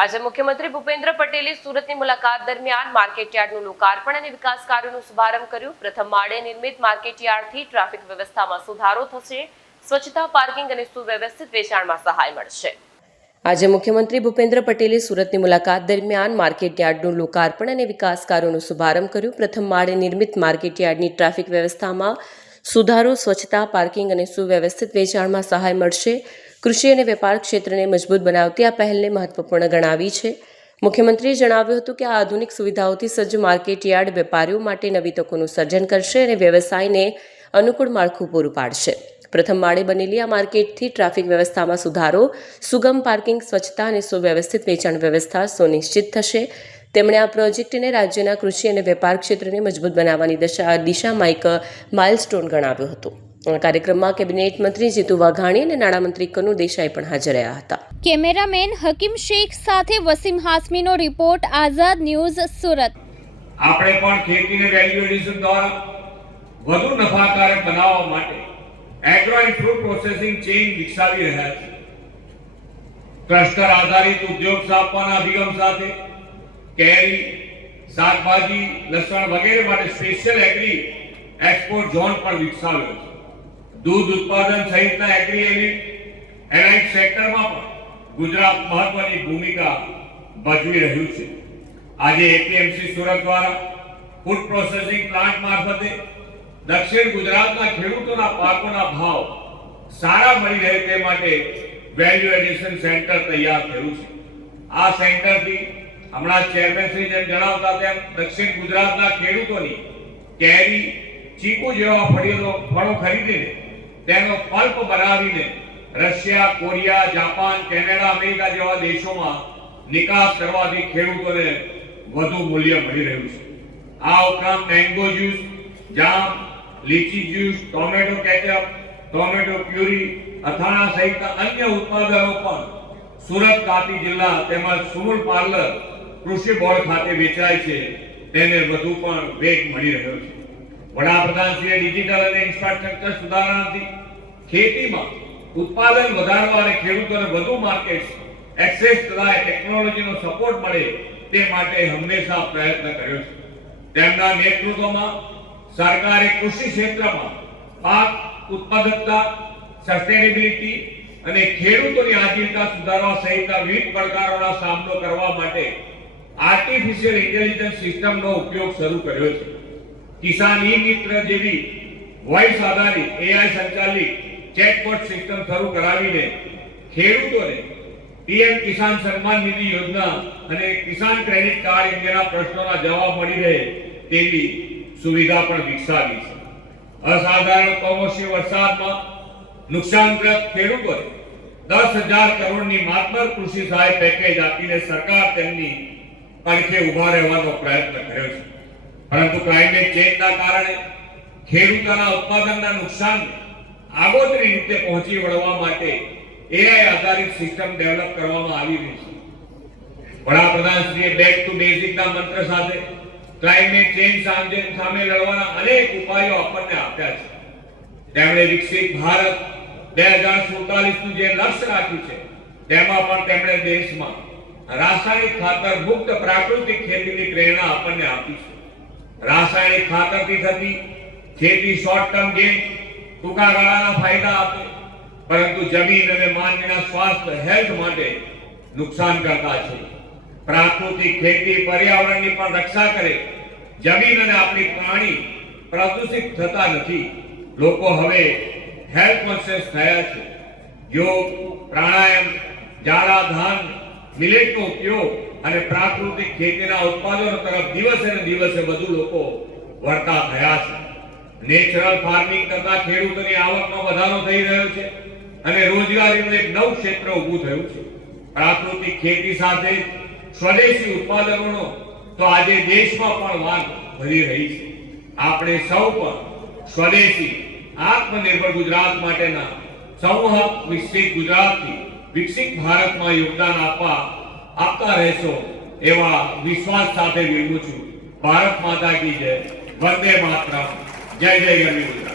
આજે મુખ્યમંત્રી ભૂપેન્દ્ર પટેલે સુરતની મુલાકાત દરમિયાન માર્કેટયાર્ડનું લોકાર્પણ અને વિકાસ કાર્યોનો શુભારંભ કર્યો। પ્રથમ માળે નિર્મિત માર્કેટયાર્ડથી ટ્રાફિક વ્યવસ્થામાં સુધારો થશે, સ્વચ્છતા, પાર્કિંગ અને સુવ્યવસ્થિત વેચાણમાં સહાય મળશે। આજે મુખ્યમંત્રી ભૂપેન્દ્ર પટેલે સુરતની મુલાકાત દરમિયાન માર્કેટયાર્ડનું લોકાર્પણ અને વિકાસ કાર્યોનો શુભારંભ કર્યો। પ્રથમ માળે નિર્મિત માર્કેટયાર્ડની ટ્રાફિક વ્યવસ્થામાં સુધારો, સ્વચ્છતા, પાર્કિંગ અને સુવ્યવસ્થિત વેચાણમાં સહાય મળશે। કૃષિ અને વેપાર ક્ષેત્રને મજબૂત બનાવતી આ પહેલને મહત્વપૂર્ણ ગણાવી છે। મુખ્યમંત્રીએ જણાવ્યું હતું કે આ આધુનિક સુવિધાઓથી સજ્જ માર્કેટયાર્ડ વેપારીઓ માટે નવી તકોનું સર્જન કરશે અને વ્યવસાયને અનુકૂળ માળખું પૂરું પાડશે। પ્રથમ માળે બનેલી આ માર્કેટથી ટ્રાફિક વ્યવસ્થામાં સુધારો, સુગમ પાર્કિંગ, સ્વચ્છતા અને સુવ્યવસ્થિત વેચાણ વ્યવસ્થા સુનિશ્ચિત થશે। તેમણે આ પ્રોજેક્ટને રાજ્યના કૃષિ અને વેપાર ક્ષેત્રને મજબૂત બનાવવાની દિશામાં એક માઇલસ્ટોન ગણાવ્યો હતો। કાર્યક્રમમાં કેબિનેટ મંત્રી જીતુ વાઘાણી અને નાણામંત્રી કનુ દેસાઈ પણ હાજર રહ્યા હતા। કેમેરામેન હકીમ શેખ સાથે વસીમ હાસમીનો રિપોર્ટ, આઝાદ ન્યૂઝ, સુરત। આપણે પણ ખેતીને વેલ્યુ એડિશન દ્વારા વધુ નફાકારક બનાવવા માટે agro and fruit processing chain વિકસાવી રહ્યા છીએ। ક્લસ્ટર આધારિત ઉદ્યોગ સ્થાપવાના અભિગમ સાથે કેરી, શાકભાજી, લસણ વગેરે માટે સ્પેશિયલ એગ્રી એક્સપોર્ટ ઝોન પણ વિકસાવ્યો છે। दूध उत्पादन सहित एग्री एलाइड सेक्टરમાં પણ ગુજરાત મહત્વની ભૂમિકા ભજવી રહ્યું છે। આજે એપીએમસી સુરત દ્વારા ફૂડ પ્રોસેસિંગ પ્લાન્ટ મારફતે દક્ષિણ ગુજરાતના ખેડૂતોના પાકોના ભાવ સારા મળી રહે તે માટે વેલ્યુ એડિશન સેન્ટર તૈયાર થયું છે। આ સેન્ટરથી હમણાં ચેરમેન શ્રી જેમ જણાવતા તેમ દક્ષિણ ગુજરાતના ખેડૂતોની કેરી, ચીકુ જેવા ફળો ખરીદીને તેનો પલ્પ બનાવીને Russia, Korea, Japan, Canada, America જેવા દેશોમાં નિકાસ કરવાથી ખેડૂતોને વધુ મૂલ્ય મળી રહ્યું છે। આ ઉપરાંત mango juice, jam, lychee juice, tomato ketchup, tomato puree, અથાણા સહિતના અન્ય ઉત્પાદનો પણ સુરત, તાપી જિલ્લા તેમજ સુમુલ પાર્લર કૃષિ બોર્ડ ખાતે વેચાય છે। તેને વધુ પણ વેગ મળી રહ્યો છે। વડાપ્રધાનશ્રીએ ડિજિટલ અને ઇન્ફ્રાસ્ટ્રક્ચર સુધારણાથી ખેતીમાં ઉત્પાદન વધારવા અને ખેડૂતોને વધુ માર્કેટ એક્સેસ તથા ટેકનોલોજીનો સપોર્ટ મળે તે માટે હંમેશા પ્રયત્ન કર્યો છે। તેમના નેતૃત્વમાં સરકારે કૃષિ ક્ષેત્રમાં પાક ઉત્પાદકતા, સસ્ટેનેબિલિટી અને ખેડૂતોની આજીવિકા સુધારવા સહિતના વિવિધ પડકારોનો સામનો કરવા માટે આર્ટિફિશિયલ ઇન્ટેલિજન્સ સિસ્ટમનો ઉપયોગ શરૂ કર્યો છે। કિસાન ઈ મિત્ર જેવી વોઇસ આધારિત એઆઈ સંચાલિત ચેટબોટ સિસ્ટમ શરૂ કરાવીને ખેડૂતોને પીએમ કિસાન સન્માન નિધિ યોજના અને કિસાન ક્રેડિટ કાર્ડ અંગેના પ્રશ્નોના જવાબ મળી રહે તેવી સુવિધા પણ વિકસાવી છે। અસાધારણ કમોસમી વરસાદમાં નુકસાનગ્રસ્ત ખેડૂતોને 10,000 કરોડની માતબર કૃષિ સહાય પેકેજ આપીને સરકાર તેમની પડખે ઉભા રહેવાનો પ્રયત્ન કર્યો છે। પરંતુ ક્લાઇમેટ ચેન્જના કારણે ખેડૂતોના ઉત્પાદનના નુકસાન આગોતરી રીતે પહોંચી વળવા માટે એઆઈ આધારિત સિસ્ટમ ડેવલપ કરવામાં આવી રહી છે। વડાપ્રધાનશ્રીએ બેક ટુ બેઝિકના મંત્ર સાથે ક્લાઇમેટ ચેન્જ સામે લડવાના અનેક ઉપાયો આપણને આપ્યા છે। તેમણે વિકસિત ભારત 2047નું જે લક્ષ્ય રાખ્યું છે તેમાં પણ તેમણે દેશમાં રાસાયણિક ખાતર મુક્ત પ્રાકૃતિક ખેતીની પ્રેરણા આપણને આપી છે। રાસાયણિક ખાતરથી થતી ખેતી શોર્ટ ટર્મ ગેઇન, ટૂંકા ગાળાના ફાયદા આપે, પરંતુ જમીન અને માનવીના સ્વાસ્થ્ય હેલ્થ માટે નુકસાન કરતા છે। પ્રાકૃતિક ખેતી પર્યાવરણની પણ રક્ષા કરે, જમીન અને આપણી પ્રાણી પ્રદૂષિત થતા નથી। લોકો હવે હેલ્થ કોન્શિયસ થયા છે। યોગ, પ્રાણાયામ, જાડા ધાન, મિલેટનો ઉપયોગ અને પ્રાકૃતિક ખેતીના ઉત્પાદનો તરફ દિવસે ને દિવસે વધુ લોકો વળતા થયા છે। નેચરલ ફાર્મિંગ કરતા ખેડૂતોની આવકમાં વધારો થઈ રહ્યો છે અને રોજગારીનું એક નવું ક્ષેત્ર ઊભું થયું છે। પ્રાકૃતિક ખેતી સાથે સ્વદેશી ઉત્પાદનોનો તો આજે દેશમાં પણ માંગ વધી રહી છે। આપણે સૌ પણ સ્વદેશી આત્મનિર્ભર ગુજરાત માટેના સંવાહક વિકસિત ગુજરાતથી વિકસિત ભારતમાં યોગદાન આપતા રહેશો એવા વિશ્વાસ સાથે વિરમું છું। ભારત માતા કી જય, વંદે માતરમ, જય જય ગરવી।